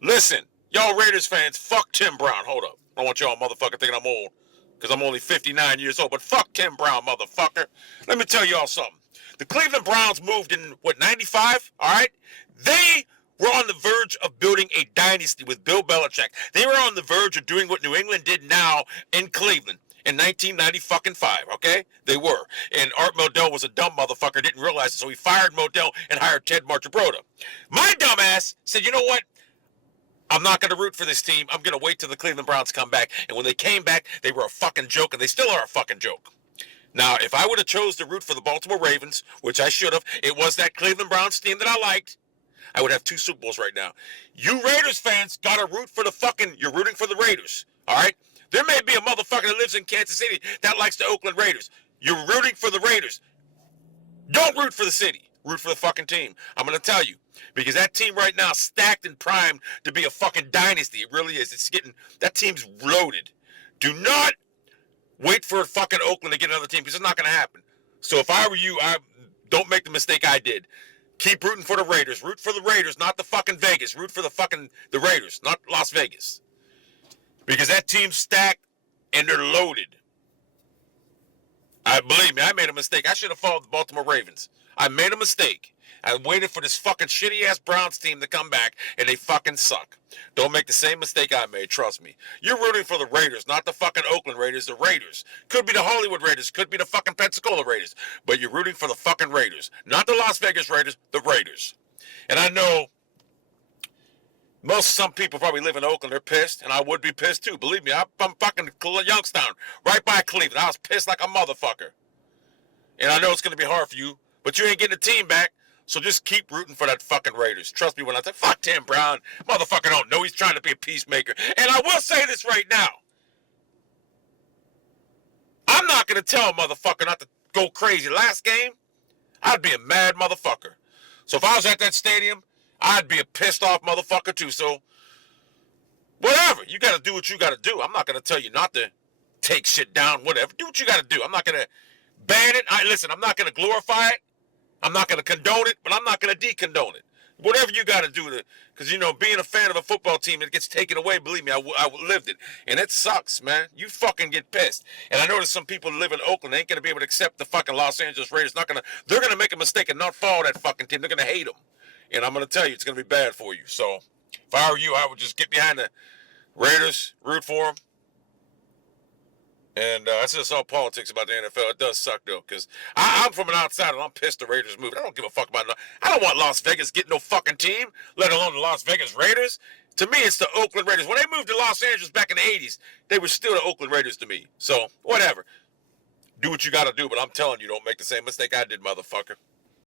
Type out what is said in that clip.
Listen, y'all Raiders fans, fuck Tim Brown. Hold up. I don't want y'all motherfucker thinking I'm old, because I'm only 59 years old, but fuck Tim Brown, motherfucker. Let me tell y'all something. The Cleveland Browns moved in, 95? All right? They were on the verge of building a dynasty with Bill Belichick. They were on the verge of doing what New England did now in Cleveland in 1995, okay? They were. And Art Modell was a dumb motherfucker, didn't realize it, so he fired Modell and hired Ted Marchibroda. My dumbass said, you know what? I'm not going to root for this team. I'm going to wait till the Cleveland Browns come back. And when they came back, they were a fucking joke, and they still are a fucking joke. Now, if I would have chose to root for the Baltimore Ravens, which I should have, it was that Cleveland Browns team that I liked, I would have 2 Super Bowls right now. You Raiders fans got to root for the fucking, you're rooting for the Raiders, all right? There may be a motherfucker that lives in Kansas City that likes the Oakland Raiders. You're rooting for the Raiders. Don't root for the city. Root for the fucking team. I'm going to tell you. Because that team right now is stacked and primed to be a fucking dynasty. It really is. It's getting, that team's loaded. Do not wait for fucking Oakland to get another team, because it's not going to happen. So if I were you, don't make the mistake I did. Keep rooting for the Raiders. Root for the Raiders, not the fucking Vegas. Root for the Raiders, not Las Vegas. Because that team's stacked and they're loaded. Believe me, I made a mistake. I should have followed the Baltimore Ravens. I made a mistake. I waited for this fucking shitty-ass Browns team to come back, and they fucking suck. Don't make the same mistake I made, trust me. You're rooting for the Raiders, not the fucking Oakland Raiders, the Raiders. Could be the Hollywood Raiders, could be the fucking Pensacola Raiders, but you're rooting for the fucking Raiders. Not the Las Vegas Raiders, the Raiders. And I know some people probably live in Oakland, they're pissed, and I would be pissed too. Believe me, I'm fucking Youngstown, right by Cleveland. I was pissed like a motherfucker. And I know it's going to be hard for you, but you ain't getting the team back. So just keep rooting for that fucking Raiders. Trust me when I say, fuck Tim Brown. Motherfucker don't know he's trying to be a peacemaker. And I will say this right now. I'm not going to tell a motherfucker not to go crazy. Last game, I'd be a mad motherfucker. So if I was at that stadium, I'd be a pissed off motherfucker too. So whatever. You got to do what you got to do. I'm not going to tell you not to take shit down, whatever. Do what you got to do. I'm not going to ban it. Listen, I'm not going to glorify it. I'm not going to condone it, but I'm not going to decondone it. Whatever you got to do to, because, you know, being a fan of a football team, it gets taken away. Believe me, I lived it. And it sucks, man. You fucking get pissed. And I know there's some people who live in Oakland, they ain't going to be able to accept the fucking Los Angeles Raiders. They're going to make a mistake and not follow that fucking team. They're going to hate them. And I'm going to tell you, it's going to be bad for you. So if I were you, I would just get behind the Raiders, root for them. And that's just all politics about the NFL. It does suck, though, because I'm from an outsider, and I'm pissed the Raiders moved. I don't give a fuck about it. I don't want Las Vegas getting no fucking team, let alone the Las Vegas Raiders. To me, it's the Oakland Raiders. When they moved to Los Angeles back in the 80s, they were still the Oakland Raiders to me. So, whatever. Do what you got to do, but I'm telling you, don't make the same mistake I did, motherfucker.